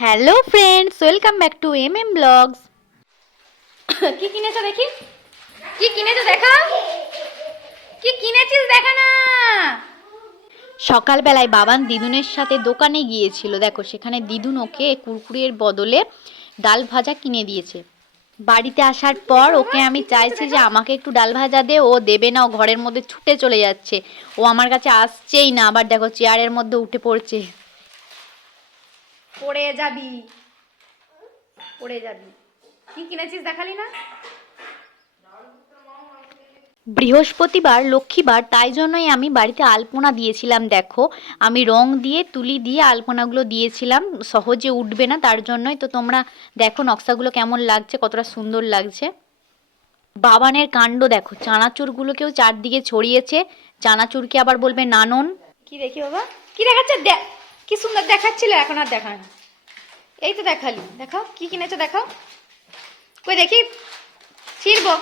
Hello friends, welcome back to M blogs. কি কিনেছো দেখি? কি কিনেছো দেখা? কি কিনেছিস দেখা না। সকালবেলায় বাবান দিদুনের সাথে দোকানে গিয়েছিল। দেখো সেখানে দিদুন ওকে কুরকুরের বদলে ডাল ভাজা কিনে দিয়েছে। বাড়িতে আসার পর ওকে আমি চাইছি যে আমাকে একটু ডাল ভাজা দে, ও দেবে না, ও ঘরের মধ্যে ছুটে চলে যাচ্ছে। ও আমার কাছে আসছেই না। আবার দেখো চেয়ারের মধ্যে উঠে পড়ছে। পড়ে যাবি, পড়ে যাবি। কি কিনেছিস দেখালি না? বৃহস্পতিবার লক্ষ্মীবার, তাই জন্যই আমি বাড়িতে আলপনা দিয়েছিলাম। দেখো আমি রং দিয়ে তুলি দিয়ে আলপনাগুলো দিয়েছিলাম, সহজে উঠবে না তার জন্যই। তো তোমরা দেখো নকশাগুলো কেমন লাগছে, কতটা সুন্দর লাগছে। বাবানের কাণ্ড দেখো, চানাচুরগুলোকেও চারদিকে ছড়িয়েছে। চানাচুরকে আবার বলবে নানন। কি দেখি বাবা, কি দেখাচ্ছে? কি সুন্দর দেখাচ্ছিল, এখন আর দেখায় না। এই তো দেখালি, দেখাও কি কিনেছো দেখাও। কই দেখি, ছিড়বো।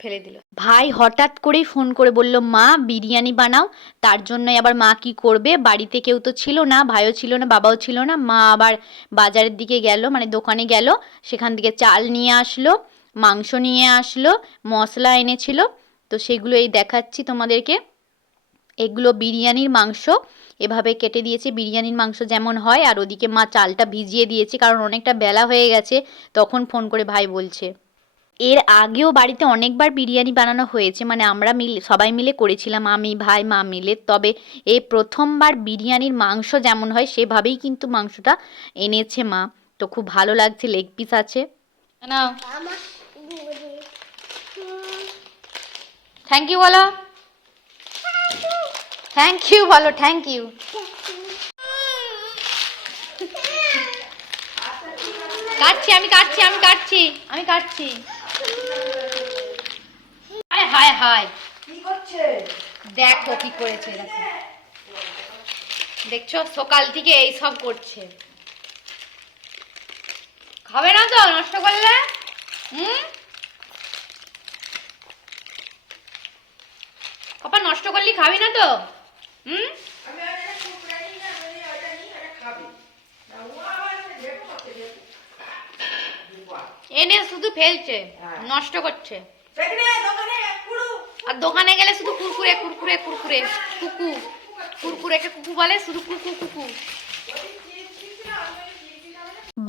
ফেলে দিল। ভাই হঠাৎ করেই ফোন করে বলল মা বিরিয়ানি বানাও। তার জন্যই আবার মা কি করবে, বাড়িতে কেউ তো ছিল না, ভাইও ছিল না, বাবাও ছিল না। মা আবার বাজারের দিকে গেল, মানে দোকানে গেল। সেখান থেকে চাল নিয়ে আসলো, মাংস নিয়ে আসলো, মশলা এনেছিল। তো সেগুলো এই দেখাচ্ছি তোমাদেরকে। এগুলো বিরিয়ানির মাংস, এভাবে কেটে দিয়েছে বিরিয়ানির মাংস যেমন হয়। আর ওদিকে মা চালটা ভিজিয়ে দিয়েছে, কারণ অনেকটা বেলা হয়ে গেছে। তখন ফোন করে ভাই বলছে। এর আগেও বাড়িতে অনেকবার বিরিয়ানি বানানো হয়েছে, মানে আমরা সবাই মিলে করেছিলাম, আমি ভাই মা মিলে। তবে এই প্রথমবার বিরিয়ানির মাংস যেমন হয় সেভাবেই কিন্তু মাংসটা এনেছে মা। তো খুব ভালো লাগছে, লেগ পিস আছে না। থ্যাংক ইউ বলো, থ্যাংক ইউ বলো, থ্যাংক ইউ। কাটছি আমি, কাটছি আমি, কাটছি আমি, কাটছি। হায় হায় হায়, কি করছে দেখো, কি করেছে দেখো। দেখছো সকাল থেকে এই সব করছে। খাবে না তো নষ্ট করলে? পাপা নষ্ট করলি খাবি না তো? এনে শুধু ফেলছে, নষ্ট করছে। আর দোকানে গেলে শুধু কুরকুরে কুরকুরে কুরকুরে, কুকু কুরকুরেকে কুকু বলে, শুধু কুকু কুকু।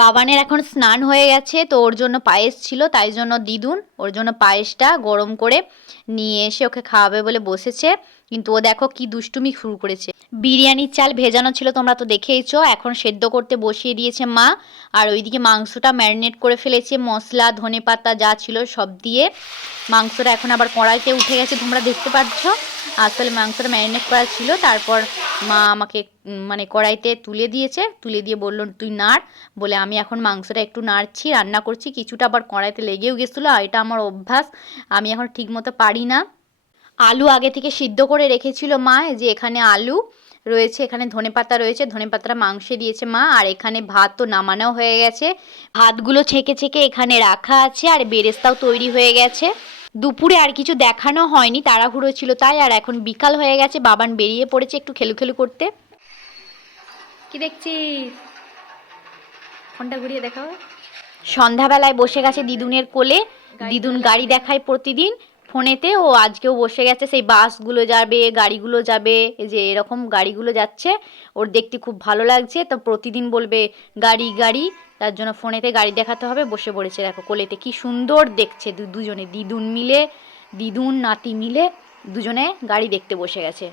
বাবানের এখন স্নান হয়ে গেছে, তো ওর জন্য পায়েস ছিল, তাই জন্য দিদুন ওর জন্য পায়েসটা গরম করে নিয়ে এসে ওকে খাওয়াবে বলে বসেছে। কিন্তু ও দেখো কি দুষ্টুমি শুরু করেছে। বিরিয়ানির চাল ভেজানো ছিল, তোমরা তো দেখেইছো। এখন সেদ্ধ করতে বসিয়ে দিয়েছে মা। আর ওইদিকে মাংসটা ম্যারিনেট করে ফেলেছে, মশলা ধনেপাতা যা ছিল সব দিয়ে। মাংসটা এখন আবার কড়াইতে উঠে গেছে, তোমরা দেখতে পাচ্ছ। আসলে মাংসটা ম্যারিনেট করা ছিল, তারপর মা আমাকে মানে কড়াইতে তুলে দিয়েছে, তুলে দিয়ে বললো তুই নাড় বলে। আমি এখন মাংসটা একটু নাড়ছি, রান্না করছি। কিছুটা আবার কড়াইতে লেগেও গেছিলো, আর এটা আমার অভ্যাস, আমি এখন ঠিকমতো পারি না। আলু আগে থেকে সিদ্ধ করে রেখেছিল মা, যে এখানে আলু রয়েছে, এখানে ধনেপাতা রয়েছে, ধনেপাতাটা মাংসে দিয়েছে মা। আর এখানে ভাত তো নামানো হয়ে গেছে, ভাতগুলো ছেঁকে ছেঁকে এখানে রাখা আছে। আর বেরেস্তাও তৈরি হয়ে গেছে। দুপুরে আর কিছু দেখানো হয়নি, তাড়াহুড়ো ছিল তাই। আর এখন বিকাল হয়ে গেছে, বাবান বেরিয়ে পড়েছে একটু খেলু খেলু করতে। কি দেখছিস? ফোনটা ঘুরিয়ে দেখাও। সন্ধ্যাবেলায় বসে গেছে দিদুনের কোলে। দিদুন গাড়ি দেখায় প্রতিদিন ফোনেতে, ও আজকেও বসে গেছে। সেই বাসগুলো যাবে, গাড়িগুলো যাবে, এই যে এরকম গাড়িগুলো যাচ্ছে, ওর দেখতে খুব ভালো লাগছে। তো প্রতিদিন বলবে গাড়ি গাড়ি, তার জন্য ফোনেতে গাড়ি দেখাতে হবে। বসে পড়েছে দেখো কোলেতে, কি সুন্দর দেখছে। দুজনে দিদুন মিলে, দিদুন নাতি মিলে দুজনে গাড়ি দেখতে বসে গেছে।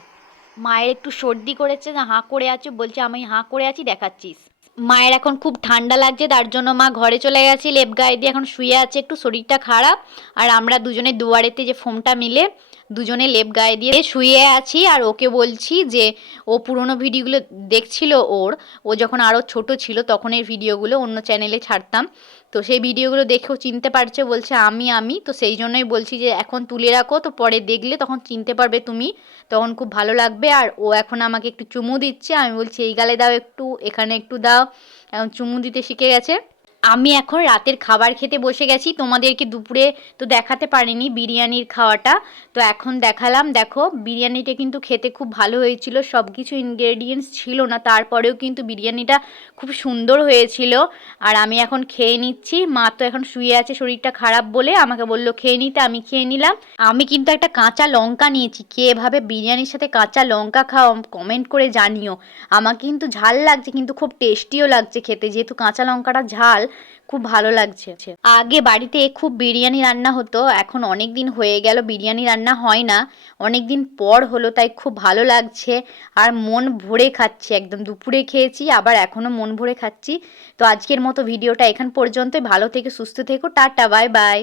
মায়ের একটু সর্দি করেছে, না হাঁ করে আছো, বলছে আমি হাঁ করে আছি দেখাচ্ছিস। মায়ের এখন খুব ঠান্ডা লাগছে, তার জন্য মা ঘরে চলে গেছে, লেপ গায়ে দিয়ে এখন শুয়ে আছে, একটু শরীরটা খারাপ। আর আমরা দুজনে দুয়ারেতে যে ফোমটা মিলে দুজনে লেপ গায়ে দিয়ে শুয়ে আছি। আর ওকে বলছি যে ও পুরোনো ভিডিওগুলো দেখছিল, ও যখন আরও ছোট ছিল তখন এই ভিডিওগুলো অন্য চ্যানেলে ছাড়তাম। তো সেই ভিডিওগুলো দেখেও চিনতে পারছে, বলছে আমি। তো সেই জন্যই বলছি যে এখন তুলে রাখো, তো পরে দেখলে তখন চিনতে পারবে তুমি, তখন খুব ভালো লাগবে। আর ও এখন আমাকে একটু চুমু দিচ্ছে, আমি বলছি এই গালে দাও একটু, এখানে একটু দাও, এখন চুমু দিতে শিখে গেছে। আমি এখন রাতের খাবার খেতে বসে গেছি। তোমাদেরকে দুপুরে তো দেখাতে পারিনি বিরিয়ানির খাওয়াটা, তো এখন দেখালাম। দেখো বিরিয়ানিটা কিন্তু খেতে খুব ভালো হয়েছিল, সব কিছু ইনগ্রেডিয়েন্টস ছিল না, তারপরেও কিন্তু বিরিয়ানিটা খুব সুন্দর হয়েছিল। আর আমি এখন খেয়ে নিচ্ছি। মা তো এখন শুয়ে আছে শরীরটা খারাপ বলে, আমাকে বললো খেয়ে নিতে, আমি খেয়ে নিলাম। আমি কিন্তু একটা কাঁচা লঙ্কা নিয়েছি, কে এভাবে বিরিয়ানির সাথে কাঁচা লঙ্কা খাও কমেন্ট করে জানিও। আমাকে কিন্তু ঝাল লাগছে, কিন্তু খুব টেস্টিও লাগছে খেতে, যেহেতু কাঁচা লঙ্কাটা ঝাল, খুব ভালো লাগছে। আগে বাড়িতে খুব বিরিয়ানি রান্না হতো, এখন অনেক দিন হয়ে গেল বিরিয়ানি রান্না হয় না, অনেক দিন পর হলো, তাই খুব ভালো লাগছে। আর মন ভরে খাচ্ছি, একদম দুপুরে খেয়েছি, আবার এখনও মন ভরে খাচ্ছি। তো আজকের মতো ভিডিওটা এখান পর্যন্তই। ভালো থেকে সুস্থ থেকো, টাটা, বাই বাই।